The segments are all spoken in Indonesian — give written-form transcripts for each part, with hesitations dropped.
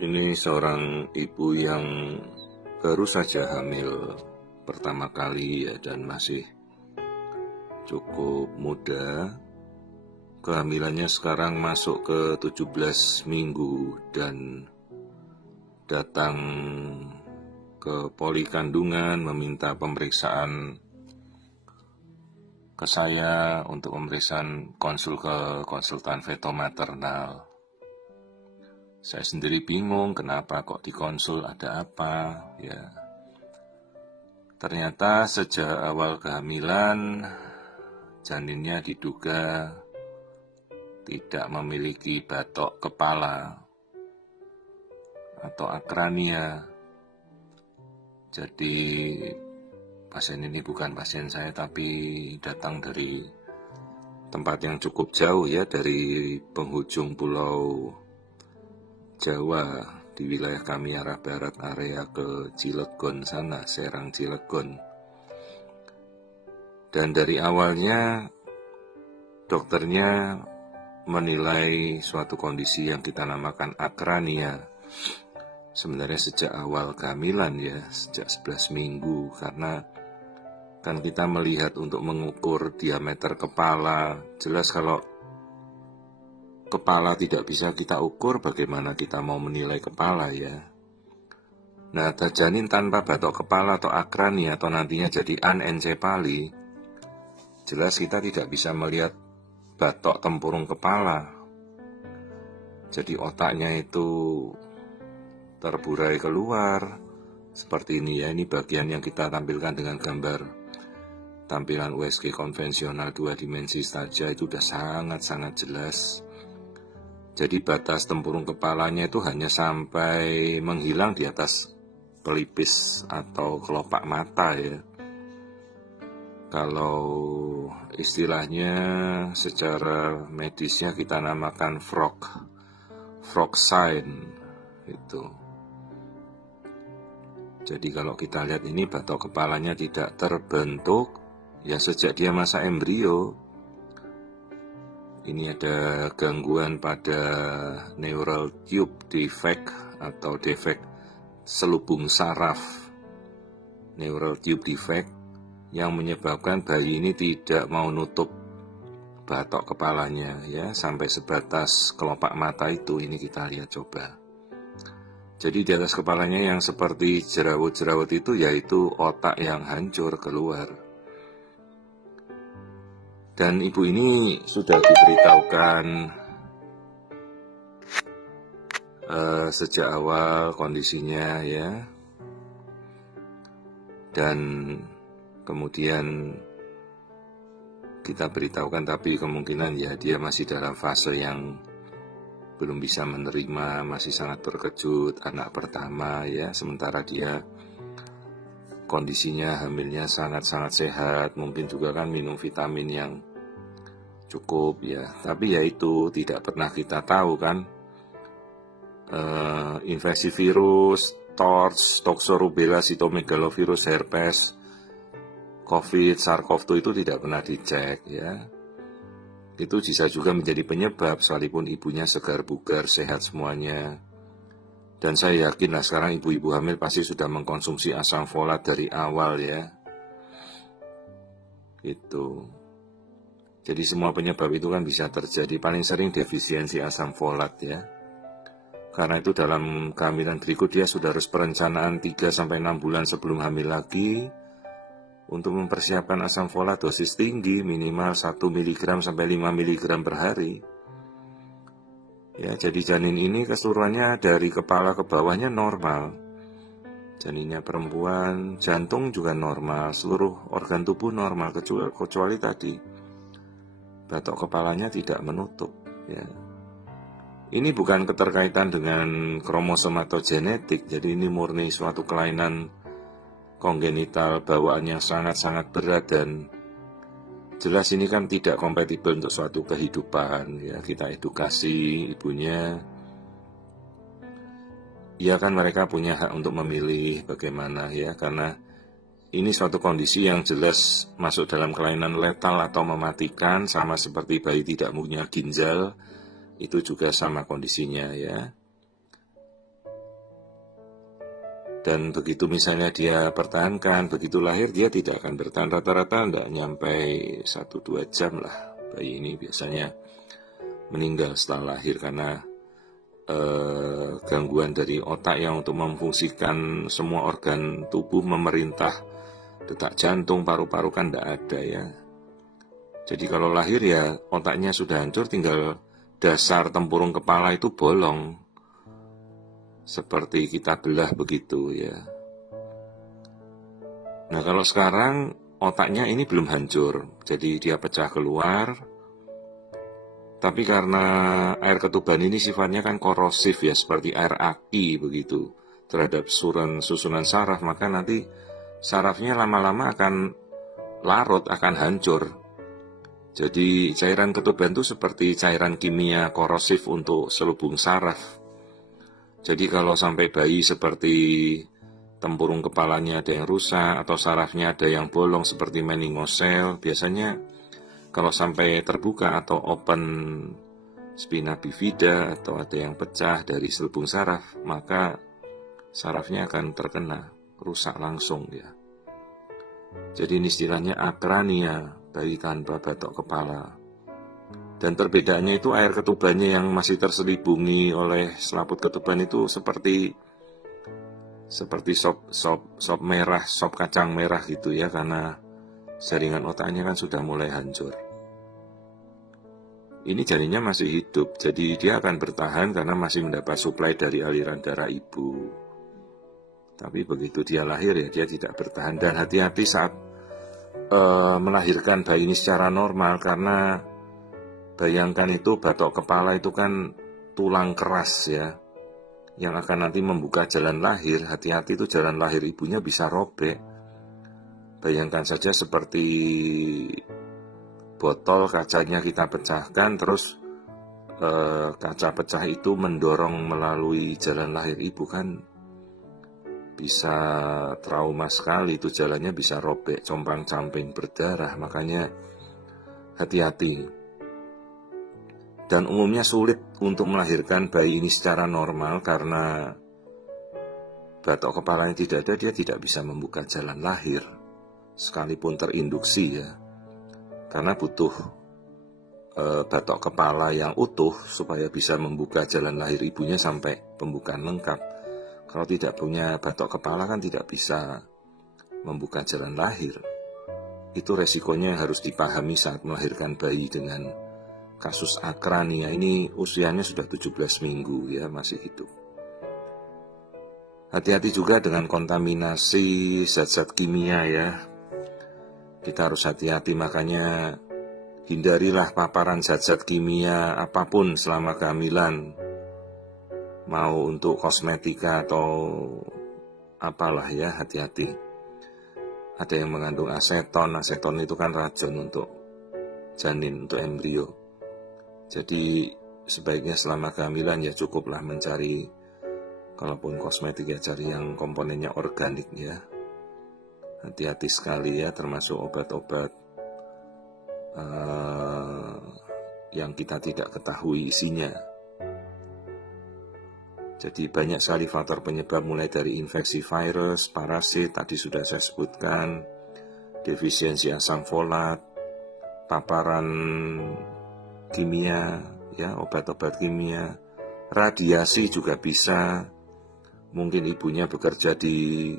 Ini seorang ibu yang baru saja hamil pertama kali ya, dan masih cukup muda. Kehamilannya sekarang masuk ke 17 minggu dan datang ke poli kandungan meminta pemeriksaan ke saya untuk pemeriksaan konsul ke konsultan feto-maternal. Saya sendiri bingung kenapa kok dikonsul, ada apa ya. Ternyata sejak awal kehamilan janinnya diduga tidak memiliki batok kepala atau akrania. Jadi pasien ini bukan pasien saya, tapi datang dari tempat yang cukup jauh ya, dari penghujung pulau Jawa di wilayah kami arah barat, area ke Cilegon sana, Serang Cilegon. Dan dari awalnya dokternya menilai suatu kondisi yang kita namakan akrania. Sebenarnya sejak awal kehamilan ya, sejak 11 minggu, karena kan kita melihat untuk mengukur diameter kepala. Jelas kalau kepala tidak bisa kita ukur, bagaimana kita mau menilai kepala ya. Nah, janin tanpa batok kepala atau akrania atau nantinya jadi anencefali, jelas kita tidak bisa melihat batok tempurung kepala. Jadi otaknya itu terburai keluar seperti ini ya. Ini bagian yang kita tampilkan dengan gambar tampilan USG konvensional 2 dimensi saja, itu udah sangat-sangat jelas. Jadi batas tempurung kepalanya itu hanya sampai menghilang di atas pelipis atau kelopak mata ya. Kalau istilahnya secara medisnya kita namakan frog sign itu. Jadi kalau kita lihat ini batok kepalanya tidak terbentuk ya sejak dia masa embrio. Ini ada gangguan pada neural tube defect atau defek selubung saraf neural tube defect yang menyebabkan bayi ini tidak mau nutup batok kepalanya ya, sampai sebatas kelopak mata itu. Ini kita lihat coba. Jadi di atas kepalanya yang seperti jerawat-jerawat itu yaitu otak yang hancur keluar. Dan ibu ini sudah diberitahukan sejak awal kondisinya ya. Dan kemudian kita beritahukan, tapi kemungkinan ya dia masih dalam fase yang belum bisa menerima, masih sangat terkejut, anak pertama ya. Sementara dia kondisinya hamilnya sangat-sangat sehat, mungkin juga kan minum vitamin yang cukup ya. Tapi ya itu tidak pernah kita tahu kan, infeksi virus, TORCH, toxorubella, cytomegalovirus, herpes, COVID, SARS-CoV-2 itu tidak pernah dicek ya. Itu bisa juga menjadi penyebab sekalipun ibunya segar bugar, sehat semuanya. Dan saya yakin lah sekarang ibu-ibu hamil pasti sudah mengkonsumsi asam folat dari awal ya. Itu. Jadi semua penyebab itu kan bisa terjadi, paling sering defisiensi asam folat ya. Karena itu dalam kehamilan berikut dia sudah harus perencanaan 3-6 bulan sebelum hamil lagi untuk mempersiapkan asam folat dosis tinggi, minimal 1 mg sampai 5 mg per hari. Ya, jadi janin ini keseluruhannya dari kepala ke bawahnya normal. Janinnya perempuan, jantung juga normal, seluruh organ tubuh normal kecuali tadi batok kepalanya tidak menutup ya. Ini bukan keterkaitan dengan kromosom atau genetik, jadi ini murni suatu kelainan kongenital bawaan yang sangat-sangat berat, dan jelas ini kan tidak kompatibel untuk suatu kehidupan ya. Kita edukasi ibunya ya, kan mereka punya hak untuk memilih bagaimana ya, karena ini suatu kondisi yang jelas masuk dalam kelainan letal atau mematikan, sama seperti bayi tidak punya ginjal, itu juga sama kondisinya ya. Dan begitu misalnya dia pertahankan, begitu lahir dia tidak akan bertahan, rata-rata tidak nyampe 1-2 jam lah. Bayi ini biasanya meninggal setelah lahir karena gangguan dari otak yang untuk memfungsikan semua organ tubuh, memerintah detak jantung, paru-paru kan tidak ada ya. Jadi kalau lahir ya otaknya sudah hancur, tinggal dasar tempurung kepala itu bolong. Seperti kita belah begitu ya. Nah kalau sekarang otaknya ini belum hancur, jadi dia pecah keluar. Tapi karena air ketuban ini sifatnya kan korosif ya, seperti air aki begitu terhadap susunan saraf, maka nanti sarafnya lama-lama akan larut, akan hancur. Jadi cairan ketuban itu seperti cairan kimia korosif untuk selubung saraf. Jadi kalau sampai bayi seperti tempurung kepalanya ada yang rusak atau sarafnya ada yang bolong seperti meningocele, biasanya kalau sampai terbuka atau open spina bifida atau ada yang pecah dari selubung saraf, maka sarafnya akan terkena, rusak langsung ya. Jadi ini istilahnya akrania, bayi tanpa batok kepala. Dan perbedaannya itu air ketubannya yang masih terselubungi oleh selaput ketuban itu seperti sop merah, sop kacang merah gitu ya, karena jaringan otaknya kan sudah mulai hancur. Ini janinnya masih hidup, jadi dia akan bertahan karena masih mendapat suplai dari aliran darah ibu. Tapi begitu dia lahir ya dia tidak bertahan. Dan hati-hati saat melahirkan bayi ini secara normal, karena bayangkan itu batok kepala itu kan tulang keras ya, yang akan nanti membuka jalan lahir. Hati-hati itu jalan lahir ibunya bisa robek. Bayangkan saja seperti botol kacanya kita pecahkan, terus kaca pecah itu mendorong melalui jalan lahir ibu, kan bisa trauma sekali, itu jalannya bisa robek, compang-camping, berdarah. Makanya hati-hati. Dan umumnya sulit untuk melahirkan bayi ini secara normal karena batok kepalanya tidak ada, dia tidak bisa membuka jalan lahir sekalipun terinduksi ya, karena butuh batok kepala yang utuh supaya bisa membuka jalan lahir ibunya sampai pembukaan lengkap. Kalau tidak punya batok kepala kan tidak bisa membuka jalan lahir. Itu resikonya harus dipahami saat melahirkan bayi dengan kasus akrania. Ini usianya sudah 17 minggu ya, masih hidup. Hati-hati juga dengan kontaminasi zat-zat kimia ya. Kita harus hati-hati, makanya hindarilah paparan zat-zat kimia apapun selama kehamilan. Mau untuk kosmetika atau apalah ya, hati-hati. Ada yang mengandung aseton itu kan racun untuk janin, untuk embrio. Jadi sebaiknya selama kehamilan ya cukuplah mencari, kalaupun kosmetik ya cari yang komponennya organik ya. Hati-hati sekali ya, termasuk obat-obat yang kita tidak ketahui isinya. Jadi banyak sekali faktor penyebab, mulai dari infeksi virus, parasit, tadi sudah saya sebutkan, defisiensi asam folat, paparan kimia, ya obat-obat kimia, radiasi juga bisa. Mungkin ibunya bekerja di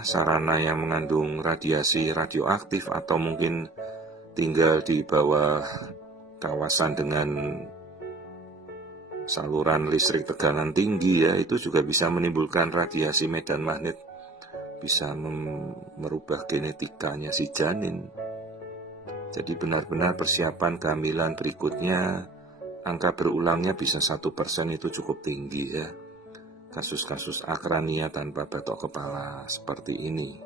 sarana yang mengandung radiasi radioaktif, atau mungkin tinggal di bawah kawasan dengan saluran listrik tegangan tinggi ya, itu juga bisa menimbulkan radiasi medan magnet, bisa merubah genetikanya si janin. Jadi benar-benar persiapan kehamilan berikutnya, angka berulangnya bisa 1% itu cukup tinggi ya. Kasus-kasus akrania tanpa batok kepala seperti ini.